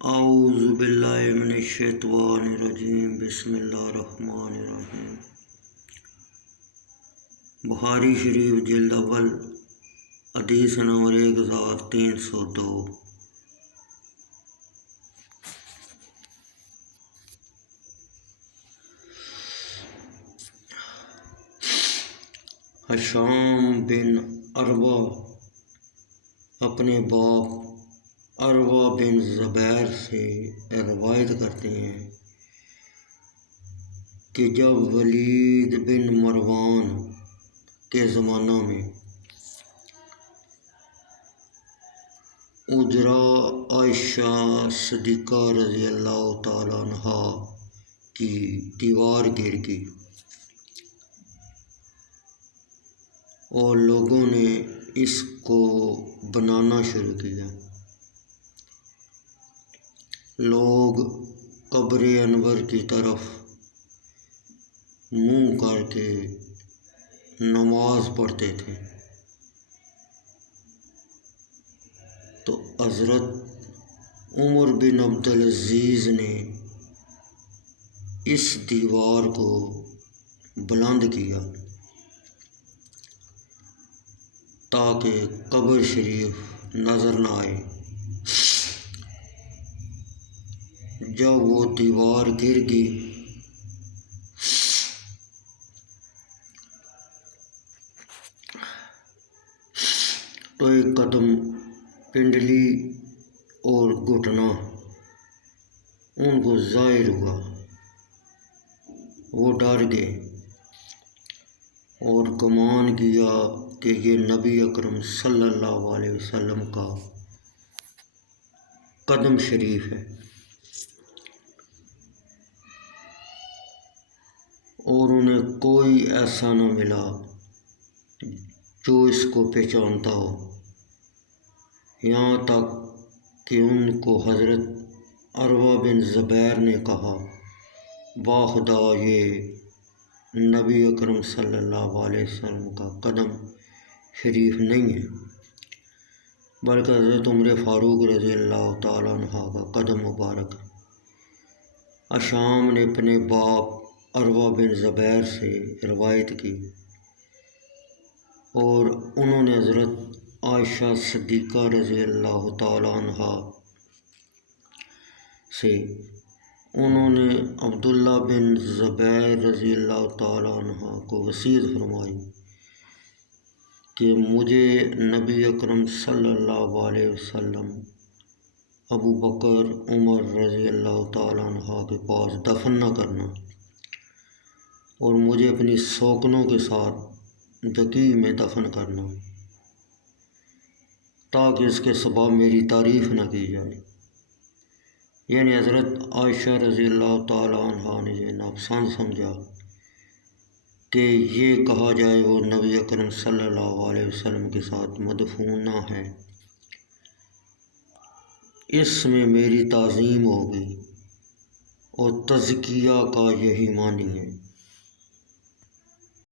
اعوذ باللہ من الشیطان الرجیم بسم اللہ الرحمن الرحیم۔ بخاری شریف جلد اول حدیث نمبر 1302۔ ہشام بن عروہ اپنے باپ عروہ بن زبیر سے روایت کرتے ہیں کہ جب ولید بن مروان کے زمانہ میں اجرا عائشہ صدیقہ رضی اللہ تعالیٰ عنہا کی دیوار گر گئی اور لوگوں نے اس کو بنانا شروع کیا۔ لوگ قبر انور کی طرف منہ کر کے نماز پڑھتے تھے تو حضرت عمر بن عبدالعزیز نے اس دیوار کو بلند کیا تاکہ قبر شریف نظر نہ آئے۔ جب وہ دیوار گر گئی تو ایک قدم پنڈلی اور گھٹنا ان کو ظاہر ہوا۔ وہ ڈر گئے اور گمان کیا کہ یہ نبی اکرم صلی اللہ علیہ وسلم کا قدم شریف ہے، اور انہیں کوئی ایسا نہ ملا جو اس کو پہچانتا ہو، یہاں تک کہ ان کو حضرت عروہ بن زبیر نے کہا، باخدا یہ نبی اکرم صلی اللہ علیہ وسلم کا قدم شریف نہیں ہے بلکہ حضرت عمر فاروق رضی اللہ تعالیٰ عنہ کا قدم مبارک ہے۔ ہشام نے اپنے باپ عروہ بن زبیر سے روایت کی اور انہوں نے حضرت عائشہ صدیقہ رضی اللہ تعالیٰ عنہ سے انہوں نے عبداللہ بن زبیر رضی اللہ تعالیٰ عنہ کو وصیت فرمائی کہ مجھے نبی اکرم صلی اللہ علیہ وسلم ابو بکر عمر رضی اللہ تعالیٰ عنہ کے پاس دفن نہ کرنا، اور مجھے اپنی سوکنوں کے ساتھ بقیع میں دفن کرنا تاکہ اس کے سبب میری تعریف نہ کی جائے۔ یعنی حضرت عائشہ رضی اللہ تعالیٰ عنہ نے یہ ناپسند سمجھا کہ یہ کہا جائے وہ نبی اکرم صلی اللہ علیہ وسلم کے ساتھ مدفون نہ ہے، اس میں میری تعظیم ہوگی، اور تزکیہ کا یہی معنی ہے۔